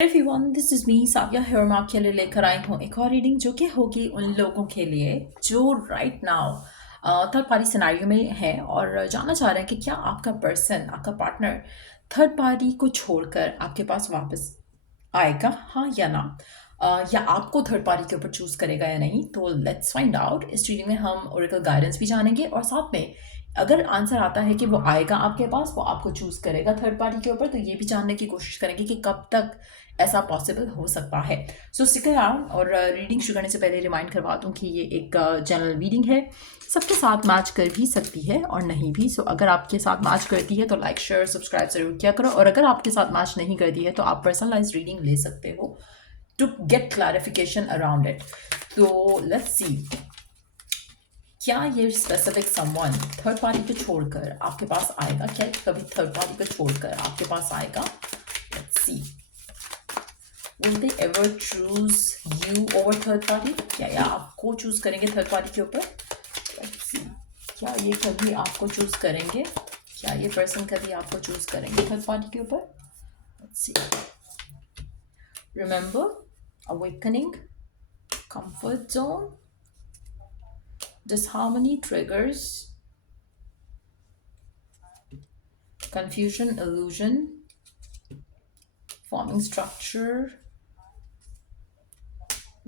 Everyone, this is me Saviya here. मैं आपके लिए लेकर आई हूँ एक और रीडिंग जो कि होगी उन लोगों के लिए जो right now third party scenario में है और जानना चाह रहे हैं कि क्या आपका पर्सन, आपका पार्टनर थर्ड पार्टी को छोड़कर आपके पास वापस आएगा, हाँ या ना। या आपको थर्ड पार्टी के ऊपर चूज करेगा या नहीं। तो लेट्स फाइंड आउट। इस रीडिंग में हम ओरेकल गाइडेंस भी जानेंगे और साथ में अगर आंसर आता है कि वो आएगा आपके पास, वो आपको चूज करेगा थर्ड पार्टी के ऊपर, तो ये भी जानने की कोशिश करेंगे कि कब तक ऐसा पॉसिबल हो सकता है। सो स्टिक अराउंड। और रीडिंग शुरू करने से पहले रिमाइंड करवा दूं कि ये एक जनरल रीडिंग है, सबके साथ मैच कर भी सकती है और नहीं भी। सो अगर आपके साथ मैच करती है तो लाइक शेयर सब्सक्राइब जरूर किया करो, और अगर आपके साथ मैच नहीं करती है तो आप पर्सनलाइज रीडिंग ले सकते हो to get clarification around it. तो लेट्स सी, क्या ये स्पेसिफिक समवन थर्ड पार्टी को छोड़कर आपके पास आएगा? क्या कभी थर्ड पार्टी को छोड़कर आपके पास आएगा? Let's see, will they ever choose you over third party? क्या ये आपको चूज करेंगे थर्ड पार्टी के ऊपर? लेट्स सी, क्या ये कभी आपको चूज करेंगे? क्या ये पर्सन कभी आपको चूज करेंगे थर्ड पार्टी के ऊपर? Let's see, remember, awakening, comfort zone, disharmony triggers, confusion, illusion, forming structure,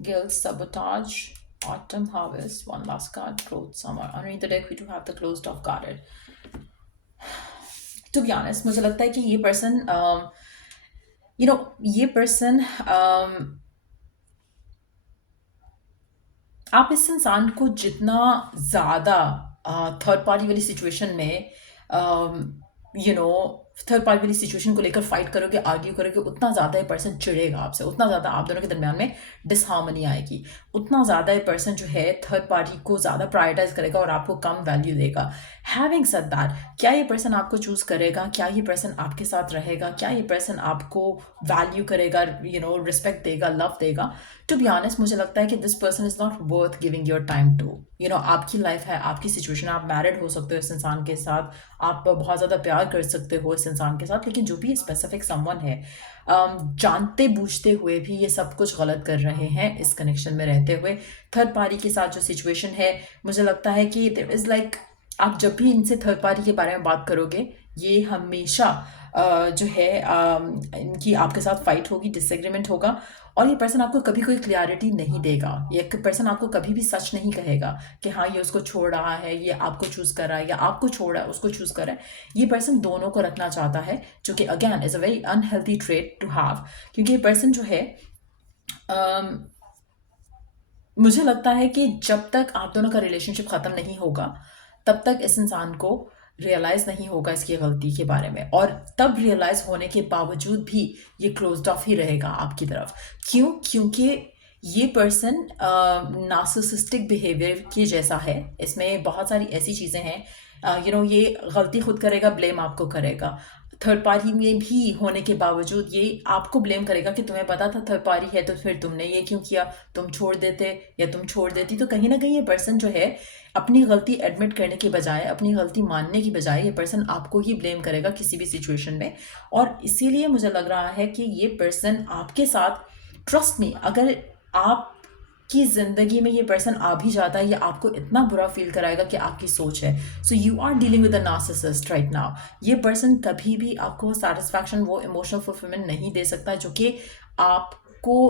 guilt, sabotage, autumn harvest. One last card, growth, summer. Underneath the deck we do have the closed off guarded. To be honest, मुझे लगता है कि ये person ये person आप इस इंसान को जितना ज़्यादा थर्ड पार्टी वाली सिचुएशन में थर्ड पार्टी वाली सिचुएशन को लेकर फाइट करोगे, आर्ग्यू करोगे, उतना ज़्यादा ये पर्सन चिढ़ेगा आपसे, उतना ज़्यादा आप दोनों के दरमियान में डिसहार्मनी आएगी, उतना ज़्यादा ये पर्सन जो है थर्ड पार्टी को ज़्यादा प्रायोरिटाइज करेगा और आपको कम वैल्यू देगा। हैविंग सेड दैट, क्या ये पर्सन आपको चूज़ करेगा? क्या ये पर्सन आपके साथ रहेगा? क्या ये पर्सन आपको वैल्यू करेगा, रिस्पेक्ट देगा, लव देगा? टू बी ऑनेस्ट, मुझे लगता है कि this person is not worth giving your time to. आपकी लाइफ है, आपकी सिचुएशन, आप मैरिड हो सकते हो इस इंसान के साथ, आप बहुत ज़्यादा प्यार कर सकते हो इस इंसान के साथ, लेकिन जो भी स्पेसिफिक समवन है, जानते बूझते हुए भी ये सब कुछ गलत कर रहे हैं इस कनेक्शन में रहते हुए। थर्ड पार्टी के साथ जो सिचुएशन है, मुझे लगता है कि देयर इज़ लाइक, आप जब भी इनसे थर्ड पार्टी के बारे में बात करोगे, ये हमेशा जो है इनकी आपके साथ फाइट होगी, डिसएग्रीमेंट होगा, और ये पर्सन आपको कभी कोई क्लियरिटी नहीं देगा। ये पर्सन आपको कभी भी सच नहीं कहेगा कि हाँ ये उसको छोड़ रहा है, ये आपको चूज़ कर रहा है, या आपको छोड़ रहा है उसको चूज़ कर रहा है। ये पर्सन दोनों को रखना चाहता है, जो कि again is a very unhealthy trait to have, क्योंकि ये पर्सन जो है मुझे लगता है कि जब तक आप दोनों का रिलेशनशिप ख़त्म नहीं होगा, तब तक इस इंसान को रियलाइज़ नहीं होगा इसकी गलती के बारे में, और तब रियलाइज़ होने के बावजूद भी ये क्लोज्ड ऑफ ही रहेगा आपकी तरफ। क्यों? क्योंकि ये पर्सन नार्सिसिस्टिक बिहेवियर के जैसा है। इसमें बहुत सारी ऐसी चीज़ें हैं, ये गलती खुद करेगा, ब्लेम आपको करेगा। थर्ड पार्टी में भी होने के बावजूद ये आपको ब्लेम करेगा कि तुम्हें पता था थर्ड पार्टी है तो फिर तुमने ये क्यों किया, तुम छोड़ देते या तुम छोड़ देती। तो कहीं ना कहीं ये पर्सन जो है अपनी गलती एडमिट करने के बजाय, अपनी गलती मानने की बजाय, ये पर्सन आपको ही ब्लेम करेगा किसी भी सिचुएशन में। और इसीलिए मुझे लग रहा है कि ये पर्सन आपके साथ, ट्रस्ट मी, अगर आप की ज़िंदगी में ये पर्सन आ भी जाता है, ये आपको इतना बुरा फील कराएगा कि आपकी सोच है। So you are dealing with a narcissist right now. ये पर्सन कभी भी आपको सेटिस्फैक्शन, वो इमोशनल फुलफिलमेंट नहीं दे सकता जो कि आपको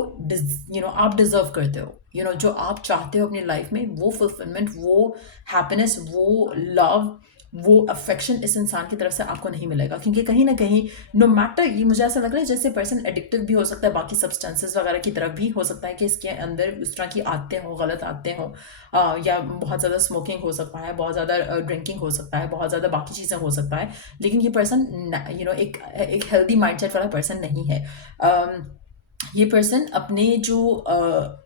आप डिजर्व करते हो। जो आप चाहते हो अपनी लाइफ में, वो फुलफिलमेंट, वो हैप्पीनेस, वो लव, वो अफेक्शन इस इंसान की तरफ से आपको नहीं मिलेगा, क्योंकि कहीं ना कहीं नो मैटर, ये मुझे ऐसा लग रहा है जैसे पर्सन एडिक्टिव भी हो सकता है, बाकी सब्सटेंसेस वगैरह की तरफ भी हो सकता है कि इसके अंदर उस तरह की आदतें हों, गलत आदतें हों, या बहुत ज़्यादा स्मोकिंग हो सकता है, बहुत ज़्यादा ड्रिंकिंग हो सकता है, बहुत ज़्यादा बाकी चीज़ें हो सकता है, लेकिन ये पर्सन एक हेल्दी माइंडसेट वाला पर्सन नहीं है। ये पर्सन अपने जो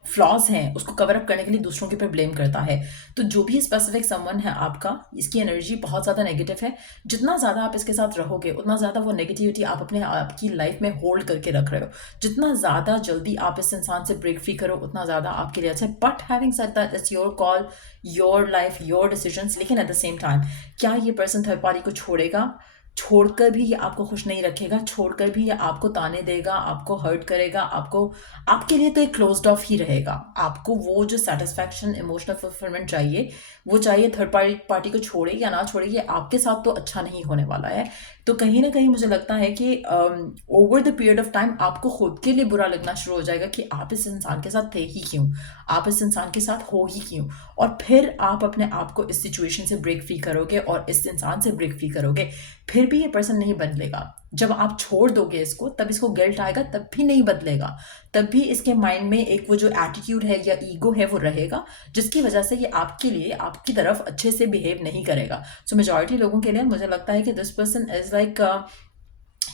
फ्लॉज हैं उसको कवर अप करने के लिए दूसरों के ऊपर ब्लेम करता है। तो जो भी स्पेसिफिक समवन है आपका, इसकी एनर्जी बहुत ज़्यादा नेगेटिव है। जितना ज़्यादा आप इसके साथ रहोगे, उतना ज़्यादा वो नेगेटिविटी आप अपने आपकी लाइफ में होल्ड करके रख रहे हो। जितना ज़्यादा जल्दी आप इस इंसान से ब्रेक फ्री करो, उतना ज़्यादा आपके लिए अच्छा है। But having said that, it's your call, your life, your decisions. लेकिन एट द सेम टाइम, क्या ये पर्सन थर्ड पार्टी को छोड़ेगा? छोड़कर भी ये आपको खुश नहीं रखेगा, छोड़कर भी ये आपको ताने देगा, आपको हर्ट करेगा, आपको आपके लिए तो एक क्लोज्ड ऑफ ही रहेगा। आपको वो जो सेटिस्फैक्शन, इमोशनल फुलफिलमेंट चाहिए, वो चाहिए थर्ड पार्टी को छोड़े या ना छोड़े, ये आपके साथ तो अच्छा नहीं होने वाला है। तो कहीं ना कहीं मुझे लगता है कि over the period of time आपको खुद के लिए बुरा लगना शुरू हो जाएगा कि आप इस इंसान के साथ थे ही क्यों, आप इस इंसान के साथ हो ही क्यों। और फिर आप अपने आप को इस सिचुएशन से ब्रेक फ्री करोगे और इस इंसान से ब्रेक फ्री करोगे, फिर भी ये पर्सन नहीं बदलेगा। जब आप छोड़ दोगे इसको, तब इसको गिल्ट आएगा, तब भी नहीं बदलेगा। तब भी इसके माइंड में एक वो जो एटीट्यूड है या ईगो है वो रहेगा, जिसकी वजह से ये आपके लिए, आपकी तरफ अच्छे से बिहेव नहीं करेगा। सो मेजॉरिटी लोगों के लिए मुझे लगता है कि दिस पर्सन इज लाइक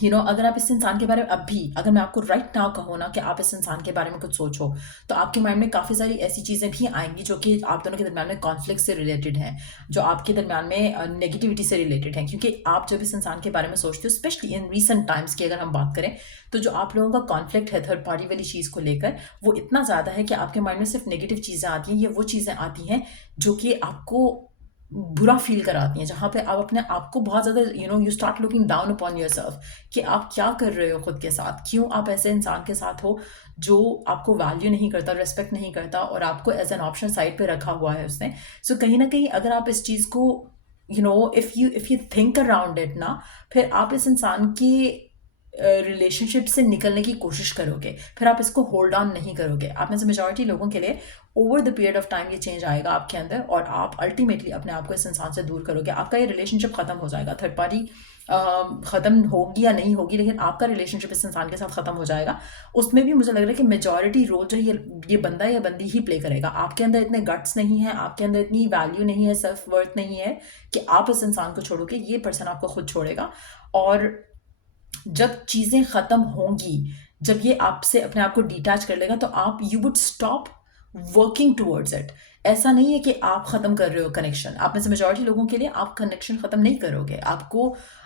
अगर आप इस इंसान के बारे में अभी, अगर मैं आपको राइट नाउ कहूँ ना कि आप इस इंसान के बारे में कुछ सोचो, तो आपके माइंड में काफ़ी सारी ऐसी चीज़ें भी आएंगी जो कि आप दोनों के दरम्यान में कॉन्फ्लिक्ट से रिलेटेड हैं, जो आपके दरम्यान में नेगेटिविटी से रिलेटेड हैं। क्योंकि आप जब इस इंसान के बारे में सोचते हो, स्पेशली इन रीसेंट टाइम्स की अगर हम बात करें, तो जो आप लोगों का कॉन्फ्लिक्ट है थर्ड पार्टी वाली चीज़ को लेकर, वो इतना ज़्यादा है कि आपके माइंड में सिर्फ नेगेटिव चीज़ें आती हैं, या वो चीज़ें आती हैं जो कि आपको बुरा फील कराती हैं, जहाँ पे आप अपने आप को बहुत ज़्यादा you start looking down upon yourself कि आप क्या कर रहे हो खुद के साथ, क्यों आप ऐसे इंसान के साथ हो जो आपको वैल्यू नहीं करता, रिस्पेक्ट नहीं करता, और आपको एज एन ऑप्शन साइड पे रखा हुआ है उसने। सो कहीं ना कहीं अगर आप इस चीज़ को if you think around it ना, फिर आप इस इंसान की रिलेशनशिप से निकलने की कोशिश करोगे, फिर आप इसको होल्ड ऑन नहीं करोगे। आप में से मेजॉरिटी लोगों के लिए over the period of time ये चेंज आएगा आपके अंदर, और आप अल्टीमेटली अपने आप को इस इंसान से दूर करोगे। आपका ये रिलेशनशिप खत्म हो जाएगा। थर्ड पार्टी खत्म होगी या नहीं होगी, लेकिन आपका रिलेशनशिप इस इंसान के साथ खत्म हो जाएगा। उसमें भी मुझे लग रहा है कि मेजॉरिटी रोल जो है ये बंदा या बंदी ही प्ले करेगा। आपके अंदर इतने गट्स नहीं है, आपके अंदर इतनी वैल्यू नहीं है, सेल्फ वर्थ नहीं है कि आप इस इंसान को छोड़ोगे। ये पर्सन आपको खुद छोड़ेगा। और जब चीज़ें ख़त्म होंगी, जब ये आपसे अपने आप को डिटैच कर लेगा, तो आप you would stop working towards it. ऐसा नहीं है कि आप ख़त्म कर रहे हो कनेक्शन। आप में से मेजॉरिटी लोगों के लिए आप कनेक्शन ख़त्म नहीं करोगे।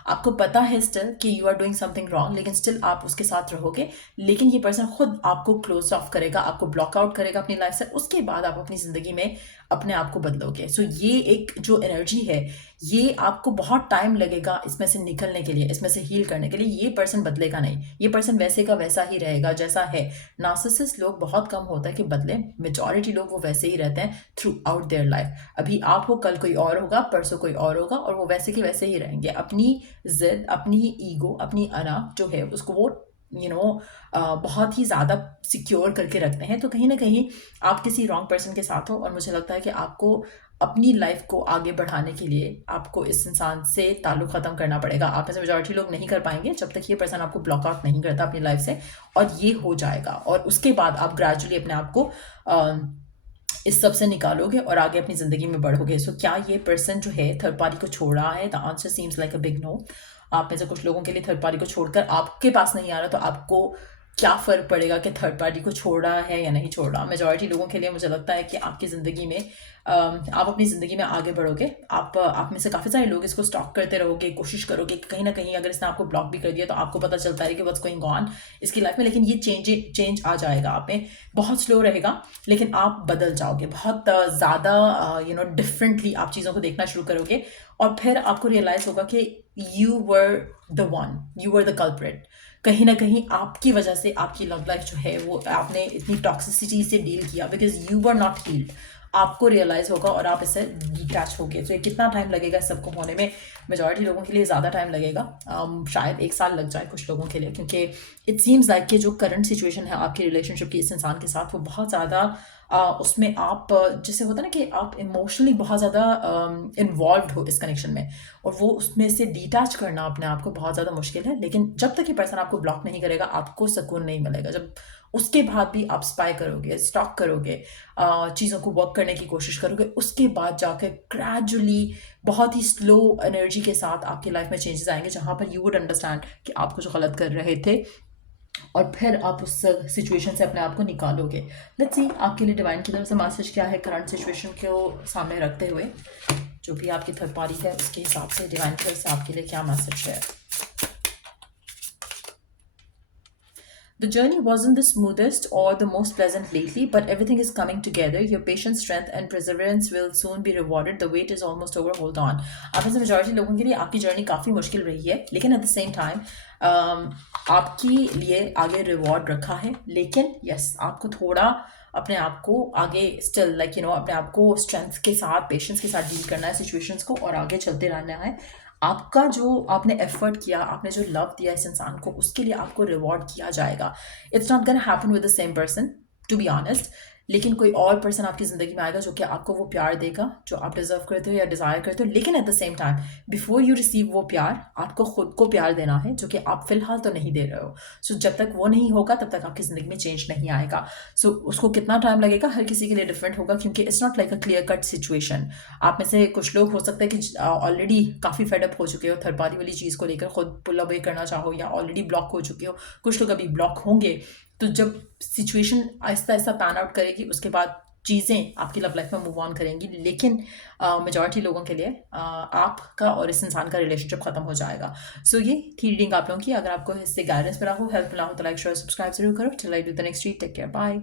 आपको पता है स्टिल कि you are doing something wrong, लेकिन स्टिल आप उसके साथ रहोगे। लेकिन ये पर्सन खुद आपको क्लोज ऑफ करेगा, आपको ब्लॉक आउट करेगा अपनी लाइफ से। उसके बाद आप अपनी ज़िंदगी में अपने आप को बदलोगे। सो ये एक जो एनर्जी है, ये आपको बहुत टाइम लगेगा इसमें से निकलने के लिए, इसमें से हील करने के लिए। ये पर्सन बदलेगा नहीं, ये पर्सन वैसे का वैसा ही रहेगा जैसा है। नार्सिसिस्ट लोग बहुत कम होता है कि बदले, मेजॉरिटी लोग वो वैसे ही रहते हैं थ्रू आउट देयर लाइफ। अभी आप हो, कल कोई और होगा, परसों कोई और होगा, और वो वैसे के वैसे ही रहेंगे। अपनी जिद, अपनी ईगो, अपनी अना जो है उसको वो बहुत ही ज़्यादा सिक्योर करके रखते हैं। तो कहीं ना कहीं आप किसी रॉन्ग पर्सन के साथ हो, और मुझे लगता है कि आपको अपनी लाइफ को आगे बढ़ाने के लिए आपको इस इंसान से ताल्लुक ख़त्म करना पड़ेगा। आप में से मेजॉरिटी लोग नहीं कर पाएंगे जब तक ये पर्सन आपको ब्लॉक आउट नहीं करता अपनी लाइफ से, और ये हो जाएगा। और उसके बाद आप ग्रेजुअली अपने आप को इस सब से निकालोगे और आगे अपनी ज़िंदगी में बढ़ोगे। सो क्या ये पर्सन जो है थर्ड पार्टी को छोड़ रहा है? The answer seems like a big no. आप में से कुछ लोगों के लिए थर्ड पार्टी को छोड़कर आपके पास नहीं आ रहा, तो आपको क्या फ़र्क पड़ेगा कि थर्ड पार्टी को छोड़ रहा है या नहीं छोड़ रहा? मेजॉरिटी लोगों के लिए मुझे लगता है कि आपकी ज़िंदगी में आप अपनी ज़िंदगी में आगे बढ़ोगे। आप में से काफ़ी सारे लोग इसको स्टॉक करते रहोगे, कोशिश करोगे कि कहीं ना कहीं अगर इसने आपको ब्लॉक भी कर दिया तो आपको पता चलता है कि व्हाट्स गोइंग ऑन इसकी लाइफ में। लेकिन ये चेंज आ जाएगा आप में, बहुत स्लो रहेगा, लेकिन आप बदल जाओगे। बहुत ज़्यादा डिफरेंटली आप चीज़ों को देखना शुरू करोगे, और फिर आपको रियलाइज़ होगा कि you were the one, you were the culprit. कहीं ना कहीं आपकी वजह से आपकी लव लाइफ जो है वो आपने इतनी टॉक्सिसिटी से डील किया, because you were not healed. आपको रियलाइज़ होगा और आप इससे डिटैच होगे। तो ये कितना टाइम लगेगा इस सबको होने में? मेजॉरिटी लोगों के लिए ज़्यादा टाइम लगेगा, शायद 1 साल लग जाए कुछ लोगों के लिए, क्योंकि इट सीम्स लाइक कि जो करंट सिचुएशन है आपकी रिलेशनशिप की इस इंसान के साथ, वो बहुत ज़्यादा उसमें आप जैसे होता है ना कि आप इमोशनली बहुत ज़्यादा इन्वॉल्व हो इस कनेक्शन में, और वो उसमें से डिटैच करना अपने आप को बहुत ज़्यादा मुश्किल है। लेकिन जब तक ये पर्सन आपको ब्लॉक नहीं करेगा, आपको सुकून नहीं मिलेगा। जब उसके बाद भी आप स्पाई करोगे, स्टॉक करोगे, चीज़ों को वर्क करने की कोशिश करोगे, उसके बाद जाकर ग्रेजुअली बहुत ही स्लो एनर्जी के साथ आपकी लाइफ में चेंजेस आएंगे, जहाँ पर यू वुड अंडरस्टैंड कि आप कुछ गलत कर रहे थे, और फिर आप उस सिचुएशन से अपने आप को निकालोगे। लेट्स सी आपके लिए डिवाइन की तरफ से मैसेज क्या है करंट सिचुएशन को सामने रखते हुए। जो भी आपकी थर्ड पार्टी है उसके हिसाब से डिवाइन की तरफ से आपके लिए क्या मैसेज है। The journey wasn't the smoothest or the most pleasant lately, but everything is coming together. Your patience, strength, and perseverance will soon be rewarded. The wait is almost over. Hold on. आप में से majority लोगों के लिए आपकी journey काफ़ी मुश्किल रही है, लेकिन एट द सेम टाइम आपके लिए आगे रिवॉर्ड रखा है. लेकिन यस, आपको थोड़ा अपने आप को आगे स्टिल अपने आप को स्ट्रेंथ के साथ, पेशेंस के साथ डील करना है सिचुएशंस को, और आगे चलते रहना है. आपका जो आपने एफर्ट किया, आपने जो लव दिया इस इंसान को, उसके लिए आपको रिवॉर्ड किया जाएगा. It's not gonna happen with the same person, to be honest. लेकिन कोई और पर्सन आपकी ज़िंदगी में आएगा जो कि आपको वो प्यार देगा जो आप डिज़र्व करते हो या डिज़ायर करते हो. लेकिन at the same time, before you receive वो प्यार, आपको खुद को प्यार देना है, जो कि आप फिलहाल तो नहीं दे रहे हो. सो जब तक वो नहीं होगा तब तक आपकी ज़िंदगी में चेंज नहीं आएगा. सो उसको कितना टाइम लगेगा, हर किसी के लिए डिफरेंट होगा, क्योंकि it's not like a clear cut situation. आप में से कुछ लोग हो सकता है कि ऑलरेडी काफ़ी फेडअप हो चुके हो थर्ड पार्टी वाली चीज़ को लेकर, खुद पुल अवे करना चाहो, या ऑलरेडी ब्लॉक हो चुके हो. कुछ लोग अभी ब्लॉक होंगे. तो जब situation Aahista Aahista pan out करेगी, उसके बाद चीज़ें आपकी लव लाइफ में मूव ऑन करेंगी. लेकिन मेजॉरिटी लोगों के लिए आपका और इस इंसान का रिलेशनशिप खत्म हो जाएगा. सो ये थी रीडिंग आप लोगों की. अगर आपको इससे गाइडेंस मिला हो, हेल्प मिला हो, तो लाइक शेयर सब्सक्राइब जरूर करो. Till I do the next read, take care, bye.